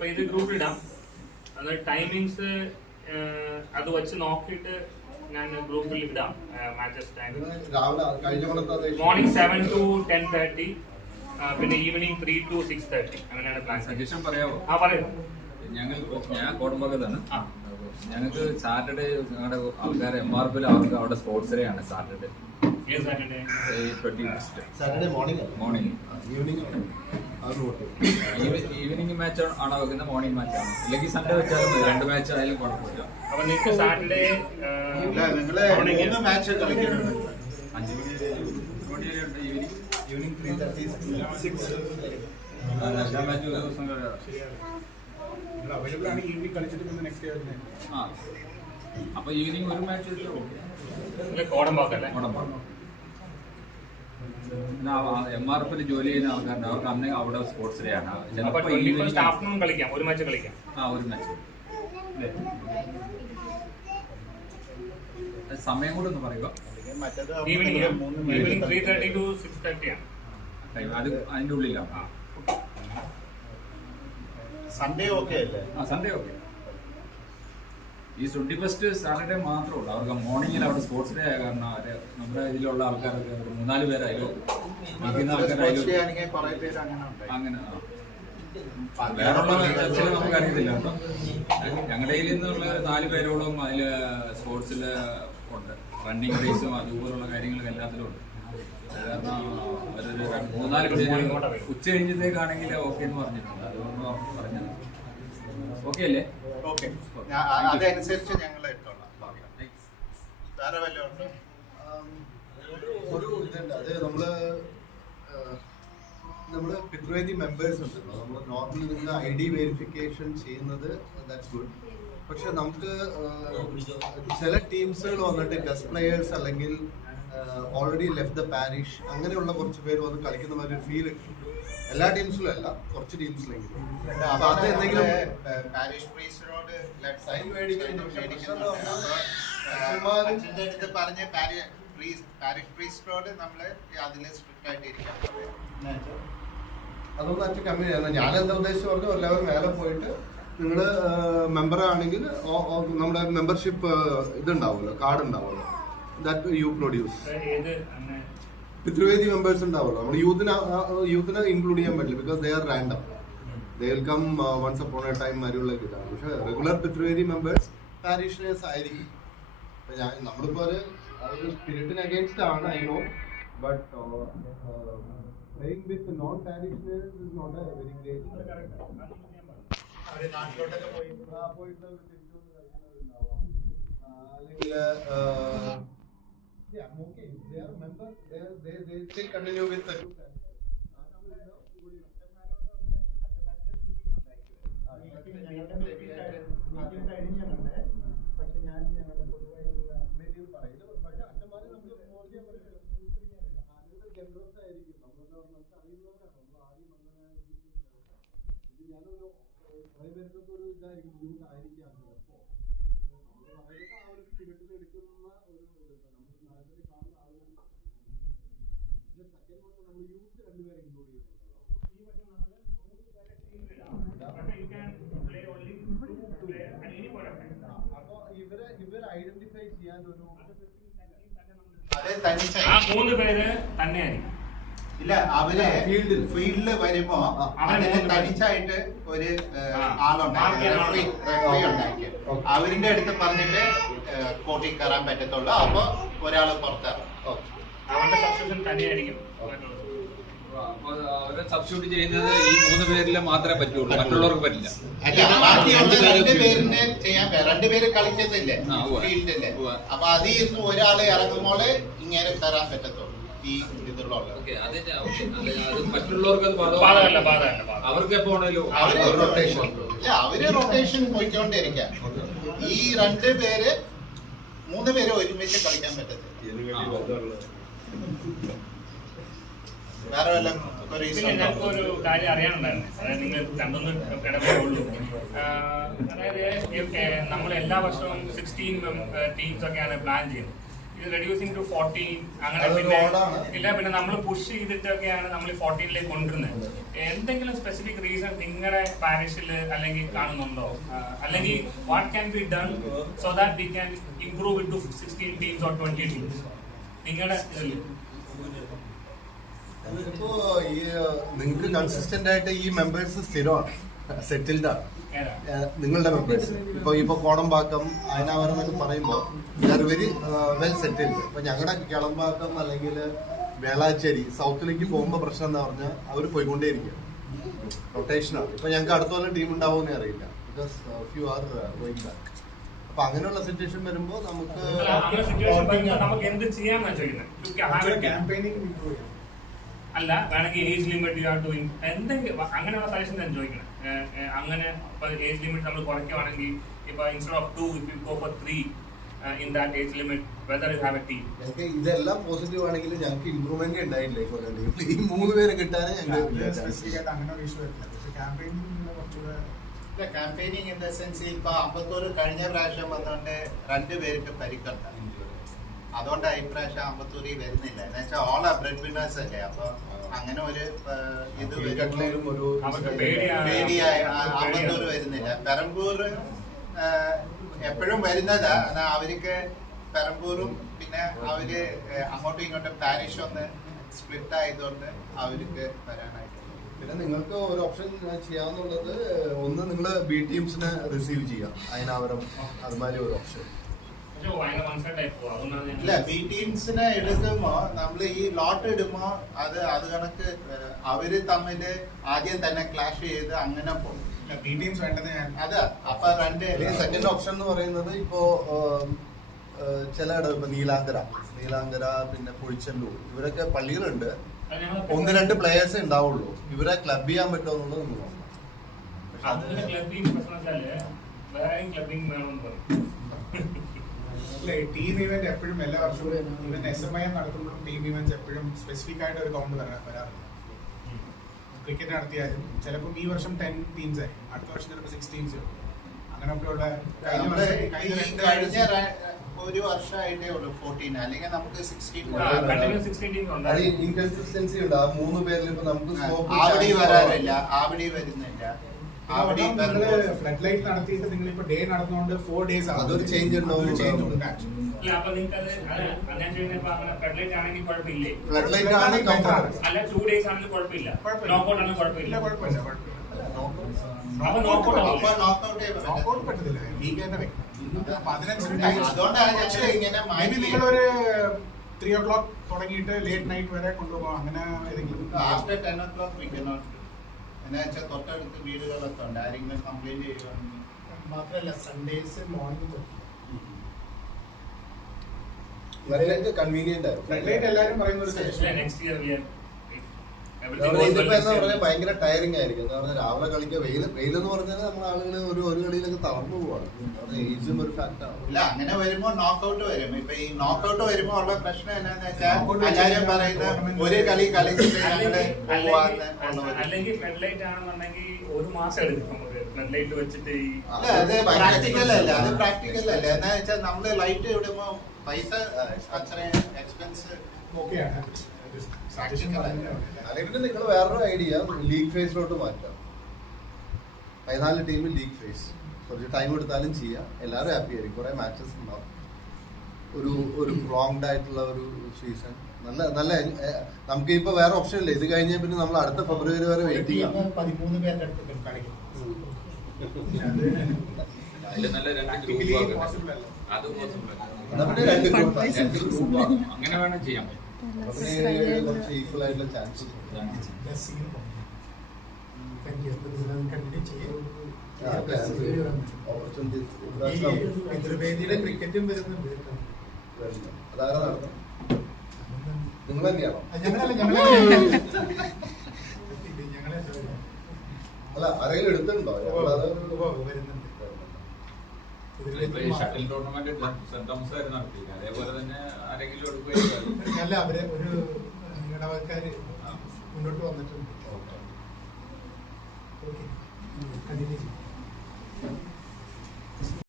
അപ്പൊ ഇത് ഗ്രൂപ്പിൽ ഇടാം. അത് ടൈമിങ്സ് അത് വെച്ച് നോക്കിയിട്ട് ഞാൻ ഗ്രൂപ്പിൽ ഇടാം. മാച്ചസ് ടൈമിംഗ് മോർണിംഗ് 7 to 10:30, പിന്നെ ഈവനിങ് 3 to 6:30. അങ്ങനെയാണ് പ്ലാൻ. സജഷൻ പറയാമോ? പറയൂ. ഞാൻ കോടമ്പാക്കത്താണ്. ഞങ്ങൾക്ക് സാറ്റർഡേ ഞങ്ങളുടെ ആൾക്കാരെ MRP അവർക്ക് അവിടെ സ്പോർട്സ് ഡേ ആണ്. സാറ്റർഡേ മോർണിംഗ് ഈവനിങ് മാച്ച് ആണോ വെക്കുന്നത്? മോർണിംഗ് മാച്ച് ആണോ? അല്ലെങ്കിൽ സൺഡേ വെച്ചാലും 2 മാച്ച് ആയാലും കുഴപ്പമില്ല. അപ്പൊ നിങ്ങൾക്ക് സാറ്റർഡേ 5 മണി ഈവനിങ് 3:30 മാച്ച് ഒരു ദിവസം അവൈലബിൾ ആണ്. ഈവനിങ് കളിച്ചിട്ട് പിന്നെ നെക്സ്റ്റ് ഡേ വരുന്നത്. അപ്പൊ ഈവനിങ് ഒരു മാച്ച് കോടമ്പാക്കല്ലേ? MRP ജോലി ചെയ്യുന്ന ആൾക്കാരുണ്ട്. അവർക്ക് അന്ന് അവിടെ സ്പോർട്സ് ഡേ ആണ്. ആഫ്റ്റർനൂൺ കളിക്കാം, ഒരു മാച്ച് കളിക്കാം. ഒരു മാച്ച്. സമയം കൂടെ ഒന്ന് പറയുക. ഈവനിങ് 3:30 to 6:30 ആണ്. അത് അതിന്റെ ഉള്ളിലാണ്. സൺഡേ ഓക്കെ അല്ലേ? Sunday okay. ഈ 21st സാറ്റർഡേ മാത്രമേ ഉള്ളൂ. അവർക്ക് മോർണിംഗിൽ അവിടെ സ്പോർട്സ് ഡേ കാരണം നമ്മുടെ ഇതിലുള്ള ആൾക്കാരൊക്കെ 3-4 പേരായാലും നിൽക്കുന്ന ആൾക്കാരായാലും അങ്ങനെ വേറുള്ള ചർച്ചകൾ നമുക്ക് അറിയത്തില്ല കേട്ടോ. ഞങ്ങളുടെ കയ്യിൽ നിന്നുള്ള 4 പേരോളം അതിൽ സ്പോർട്സിൽ ഉണ്ട്. റണ്ണിങ് റേസും അതുപോലുള്ള കാര്യങ്ങളൊക്കെ എല്ലാത്തിലും ഉണ്ട്. അത് കാരണം അവരൊരു 3-4 പേര് ഉച്ച കഴിഞ്ഞത്തേക്കാണെങ്കിൽ ഓക്കെ എന്ന് പറഞ്ഞിട്ടുണ്ട്. അതുകൊണ്ട് പറഞ്ഞത് ഓക്കെ അല്ലേ? ഓക്കെ, അതനുസരിച്ച് ഞങ്ങൾ ഇട്ടോളാം. വേറെ വല്ലതും ഉണ്ടോ? ഒരു ഇതുണ്ട്. അത് നമ്മള് പിതൃവേദി മെമ്പേഴ്സ് ഉണ്ടല്ലോ, നമ്മൾ നോർമലി നിങ്ങൾ ID വെരിഫിക്കേഷൻ ചെയ്യുന്നത് ദാറ്റ്സ് ഗുഡ്. പക്ഷെ നമുക്ക് ചില ടീംസുകൾ വന്നിട്ട് ഗസ്റ്റ് പ്ലെയേഴ്സ് അല്ലെങ്കിൽ ഓൾറെഡി ലെഫ്റ്റ് ദ പാരിഷ് അങ്ങനെയുള്ള കുറച്ച് പേര് വന്ന് കളിക്കുന്ന മാതിരി ഒരു ഫീൽ കിട്ടും. എല്ലാ ടീംസിലും അല്ല, കുറച്ച് ടീംസിലെങ്കിലും. അപ്പൊ അത് എന്തെങ്കിലും പാരിഷ് പ്രീസ്റ്റോട് സൈൻ മേടിക്കുന്നുണ്ട്. പറഞ്ഞ പാരിഷ് പ്രീസ്റ്റോട് നമ്മള് അതിൽ സ്ട്രിക്റ്റ് ആയിട്ട് ഇരിക്കാം. അതൊന്നും അച്ഛൻ കമ്മി ചെയ്യുന്നത്. ഞാൻ എന്താ ഉദ്ദേശിച്ച് പറഞ്ഞു, എല്ലാവരും മേലെ പോയിട്ട് നിങ്ങൾ മെമ്പർ ആണെങ്കിൽ നമ്മുടെ മെമ്പർഷിപ്പ് ഇതുണ്ടാവുമല്ലോ, കാർഡ് ഉണ്ടാവുമല്ലോ, that you produce. Pithruvedi members ഉണ്ടാവുമല്ലോ. നമ്മൾ യൂത്തിനെ ഇൻക്ലൂഡ് ചെയ്യാൻ പറ്റില്ല, because they are random. They will come once upon a time മാരിയുള്ള ഇതാണ്. പക്ഷെ റെഗുലർ പിതൃവേദി മെമ്പേഴ്സ് പാരിഷനേഴ്സ് ആയിരിക്കും. നമ്മളിപ്പോ ഒരു സ്പിരിറ്റിന് അഗേൻസ്റ്റ് ആണ്, I know, but playing with non-parishioners is not a very great. നാട്ടിലോട്ടൊക്കെ പോയിട്ട് അല്ലെങ്കിൽ yeah, I'm okay. They are members. They still continue with the group. Identify ചെയ്യാൻ ഒരു 3 പേര് തന്നെയായിരിക്കും. ഇല്ല, അവര് ഫീൽഡിൽ വരുമ്പോ അതിന് തനിച്ചായിട്ട് ഒരു ആളുണ്ടാക്കി അവരിന്റെ അടുത്ത് പറഞ്ഞിട്ട് കോർട്ടിൽ കയറാൻ പറ്റത്തുള്ളൂ. അപ്പൊ ഒരാള് പുറത്തിറങ്ങും. അവരുടെ സബ്സ്റ്റിറ്റ്യൂഷൻ തന്നെയായിരിക്കും. അവരെ സബ്സ്റ്റിറ്റ്യൂട്ട് ചെയ്യുന്നത് ഈ 3 പേരിൽ മാത്രമേ പറ്റുള്ളൂ, മറ്റുള്ളവർക്ക് പറ്റില്ല. ബാക്കിയുള്ള 2 പേരിന് ചെയ്യാൻ 2 പേര് കളിക്കത്തില്ലേ ഫീൽഡില്. അപ്പൊ അതിൽ നിന്ന് ഒരാള് ഇറങ്ങുമ്പോൾ ഇങ്ങനെ കയറാൻ പറ്റത്തുള്ളൂ. ഈ ഇതിലുള്ളത് മറ്റുള്ളവർക്ക് അവർക്ക് എപ്പോ അവര് റൊട്ടേഷൻ പോയിക്കൊണ്ടിരിക്കാം. ഈ 2 പേര് 3 പേര് ഒരുമിച്ച് കളിക്കാൻ പറ്റത്തില്ല. വേറെ വല്ല ഞങ്ങൾക്ക് ഒരു കാര്യം അറിയാനുണ്ടായിരുന്നു. അതായത് നിങ്ങൾ രണ്ടൊന്നും ഇടപെടുള്ളൂ. അതായത് നമ്മൾ എല്ലാ വർഷവും 16 ടീംസ് ഒക്കെയാണ് പ്ലാൻ ചെയ്യുന്നത്. ഇത് റെഡ്യൂസിങ് ടു 14 അങ്ങനെ. അതൊരു പിന്നെ ഓർഡറാണ്. ഇല്ല, പിന്നെ നമ്മൾ പുഷ് ചെയ്തിട്ടൊക്കെയാണ് നമ്മൾ 14ലേക്ക് കൊണ്ടുവരുന്നത്. എന്തെങ്കിലും സ്പെസിഫിക് റീസൺ നിങ്ങളുടെ പാരിഷിൽ അല്ലെങ്കിൽ കാണുന്നുണ്ടോ? അല്ലെങ്കിൽ what can be done so that we can improve it to 16 teams or 20 teams? നിങ്ങളുടെ ഇപ്പോ ഈ നിങ്ങൾക്ക് കൺസിസ്റ്റന്റ് ആയിട്ട് ഈ മെമ്പേഴ്സ് സ്ഥിരമാണ്, സെറ്റിൽഡ് ആണ്. നിങ്ങളുടെ മെമ്പേഴ്സ് ഇപ്പൊ കോടമ്പാക്കം അയനാവരം എന്നൊക്കെ പറയുമ്പോൾ വെരി വെൽ സെറ്റിൽഡ്. ഇപ്പൊ ഞങ്ങളുടെ കിളമ്പാക്കം അല്ലെങ്കിൽ വേളാച്ചേരി സൗത്തിലേക്ക് പോകുമ്പോൾ പ്രശ്നം എന്താ പറഞ്ഞാൽ അവർ പോയിക്കൊണ്ടേയിരിക്കും, റൊട്ടേഷനാണ്. ഇപ്പൊ ഞങ്ങൾക്ക് അടുത്ത കൊല്ലം ടീം ഉണ്ടാവുമെന്നേ അറിയില്ല, because few are going back. അപ്പൊ അങ്ങനെയുള്ള സിറ്റുവേഷൻ വരുമ്പോൾ നമുക്ക് നമുക്ക് എന്ത് ചെയ്യാന്നാ ചോദിക്കുന്നത്? അല്ല, വേണമെങ്കിൽ age limit you are doing എന്തെങ്കിലും അങ്ങനെയുള്ള സജഷൻ ഞാൻ ചോദിക്കണം. അങ്ങനെ ഏജ് ലിമിറ്റ് നമ്മൾ കുറയ്ക്കുവാണെങ്കിൽ ഇപ്പൊ instead of 2 if you go for 3 in that age limit, whether you have a team. ഞങ്ങൾക്ക് ഇതെല്ലാം പോസിറ്റീവ് ആണെങ്കിൽ ഞങ്ങൾക്ക് ഇമ്പ്രൂവ്മെന്റ് ഉണ്ടായില്ല. ഈ 3 പേരെ കിട്ടാനേ ക്യാമ്പയിനിങ് ഇൻ ദ സെൻസ് ഇപ്പൊ അമ്പത്തൂർ കഴിഞ്ഞ പ്രാവശ്യം വന്നുകൊണ്ട് 2 പേർക്ക് പരിക്കുണ്ട്. അതുകൊണ്ടാണ് ഇപ്രാവശ്യം അമ്പത്തൂരിൽ വരുന്നില്ല. എന്ന് വെച്ചാൽ ഓൾ ആ ബ്രെഡ് വിന്നേഴ്സ് അല്ലേ. അപ്പൊ അങ്ങനെ ഒരു ഇത് പേടിയായ അമ്പത്തൂർ വരുന്നില്ല. പെരമ്പൂർ എപ്പോഴും വരുന്നതാ. എന്നാ അവർക്ക് പെരമ്പൂരും പിന്നെ അവര് അങ്ങോട്ടും ഇങ്ങോട്ടും പാരിഷ് ഒന്ന് സ്പ്ലിറ്റ് ആയതുകൊണ്ട് അവർക്ക് വരാനായിട്ട്. പിന്നെ നിങ്ങൾക്ക് ഒരു ഓപ്ഷൻ ചെയ്യാന്നുള്ളത്, ഒന്ന് നിങ്ങൾ ബി ടീംസിനെ റിസീവ് ചെയ്യാം, അതിനവരം അതുമാതിരി ഒരു ഓപ്ഷൻ. ഇല്ല, ബി ടീംസിനെ എടുക്കുമ്പോ നമ്മള് ഈ ലോട്ട് ഇടുമ്പോ അത് കണക്ക് അവര് തമ്മില് ആദ്യം തന്നെ ക്ലാഷ് ചെയ്ത് അങ്ങനെ പോകും. ബി ടീംസ് വേണ്ടത് അതാ. അപ്പൊ സെക്കൻഡ് ഓപ്ഷൻ എന്ന് പറയുന്നത് ഇപ്പോ ചില ഇപ്പൊ നീലാങ്കര പിന്നെ പൊഴിച്ചല്ലൂർ ഇവരൊക്കെ പള്ളികളുണ്ട്. 1-2 പ്ലേയേഴ്സേ ഉണ്ടാവുള്ളൂ. ഇവരെ ക്ലബ് ചെയ്യാൻ പറ്റുമോ എന്നുള്ളത് നമ്മൾ നോക്കണം. ടീം ഇവന്റ് എപ്പോഴും എല്ലാ വർഷവും ഇവൻ SMIM നടത്തുമ്പോഴും ടീം ഇവന്റ്സ് എപ്പോഴും സ്പെസിഫിക് ആയിട്ട് ഒരു കൗണ്ട് വരാറുണ്ട്. ക്രിക്കറ്റ് നടത്തിയാലും ചിലപ്പോൾ ഈ വർഷം 10 ടീംസ് ആയി, അടുത്ത വർഷം ചിലപ്പോൾ 6 ടീംസ് ആവും. അങ്ങനെയൊക്കെയുള്ള കഴിഞ്ഞ ഒരു വർഷമായിട്ടേ ഉള്ളൂ 14, അല്ലെങ്കിൽ നമുക്ക് 16 ഇൻകൺസിസ്റ്റൻസി ഉണ്ട്. ആ 3 പേരിൽ ഇപ്പൊ നമുക്ക് ആവടി വരാറില്ല, ആവടി വരുന്നില്ല. ഫ്ലഡ് ലൈറ്റ് നടത്തിയിട്ട് നിങ്ങൾ ഇപ്പൊ ഡേ നടന്നുകൊണ്ട് 4 days അതൊരു ചേഞ്ച് ഉണ്ടാവും. ഫ്ലഡ് ലൈറ്റ് ആണെങ്കിൽ അല്ല 2 days ആണെങ്കിൽ കുഴപ്പമില്ല, നോക്കൗട്ട് ആണെങ്കിൽ കുഴപ്പമില്ല. നോക്കൗട്ട് പറ്റത്തില്ല, ലീഗ് തന്നെ വെക്കണം. അതുകൊണ്ടാണ് ഇങ്ങനെ നിങ്ങളൊരു 3 o'clock തുടങ്ങിയിട്ട് ലേറ്റ് നൈറ്റ് വരെ കൊണ്ടുപോകാം. അങ്ങനെ ഏതെങ്കിലും ആഫ്റ്റർ 10 o'clock we cannot. എന്നാ വെച്ചാൽ തൊട്ടടുത്ത് വീടുകളൊക്കെ ഉണ്ട്, ആരെങ്കിലും കംപ്ലൈന്റ് ചെയ്യുകയാണെങ്കിൽ. മാത്രമല്ല Sundays morning convenient flood light എല്ലാവരും പറയുന്ന ഒരു സജഷൻ. നെക്സ്റ്റ് ഇയർ ഇതിപ്പോ എന്താ പറയാ ഭയങ്കര ടയറിംഗ് ആയിരിക്കും. എന്താ പറഞ്ഞാൽ രാവിലെ കളിക്കുക, വെയിലെന്ന് പറഞ്ഞാൽ നമ്മുടെ ആളുകൾ ഒരു കളിയിലൊക്കെ തളർന്നു പോവാണ്. ഏജും ഒരു ഫാക്ടറാണ്. ഇല്ല, അങ്ങനെ വരുമ്പോ നോക്കൗട്ട് വരും. ഇപ്പൊ ഈ നോക്കൗട്ട് വരുമ്പോ ഉള്ള പ്രശ്നം എന്താന്ന് വെച്ചാൽ എല്ലാരും പറയുന്ന ഒരു കളി കളിച്ചിട്ട് ഞങ്ങള് അല്ലെങ്കിൽ ഫ്ലഡ് ലൈറ്റ് ആണെന്നുണ്ടെങ്കിൽ 1 മാസം എടുക്കും നമുക്ക് ഫ്ലഡ് ലൈറ്റ് വെച്ചിട്ട്. അത് പ്രാക്ടിക്കൽ അല്ല, അത് പ്രാക്ടിക്കൽ അല്ല. എന്താ വെച്ചാൽ നമ്മള് ലൈറ്റ് ഇടുമ്പോ പൈസ അത്രയും എക്സ്പെൻസ് ഓക്കെയാണ്. അല്ലെങ്കിൽ നിങ്ങൾ വേറൊരു ഐഡിയ ലീഗ് ഫേസിലോട്ട് മാറ്റാം. 14 ടീമിൽ ലീഗ് ഫേസ് കുറച്ച് ടൈം എടുത്താലും ചെയ്യാം. എല്ലാവരും ഹാപ്പി ആയിരിക്കും. കുറെ മാച്ചസ് ഉണ്ടാവും. ഒരു പ്രോങ്ഡ് ആയിട്ടുള്ള ഒരു സീസൺ. നല്ല നമുക്ക് ഇപ്പൊ വേറെ ഓപ്ഷൻ ഇല്ല. ഇത് കഴിഞ്ഞ പിന്നെ നമ്മൾ അടുത്ത ഫെബ്രുവരി വരെ വെയിറ്റ് ചെയ്യാം. 13 പേരുടെ അടുത്ത് കളിക്കും. അങ്ങനെ വേണം ചെയ്യാൻ. കുറച്ച് ഈക്വൽ ആയിട്ടുള്ള ചാൻസസ് എതിർവേദിയുടെ ക്രിക്കറ്റും വരുന്നുണ്ട്. അതാരാ നടത്തും? നിങ്ങൾ തന്നെയാണോ? അല്ല, ആരെങ്കിലും എടുത്തിട്ടുണ്ടോ? വരുന്നുണ്ട്. ഷട്ടിൽ ടൂർണമെന്റ് സെന്റ് തോമസ് ആയിരുന്നു നടത്തിയില്ല, അതേപോലെ തന്നെ ആരെങ്കിലും എടുക്കുകയായിരിക്കും. അല്ല, അവര് ഒരു ഇടവക്കാര് മുന്നോട്ട് വന്നിട്ടുണ്ട്. ഓക്കെ, കണ്ടിന്യൂ ചെയ്യും.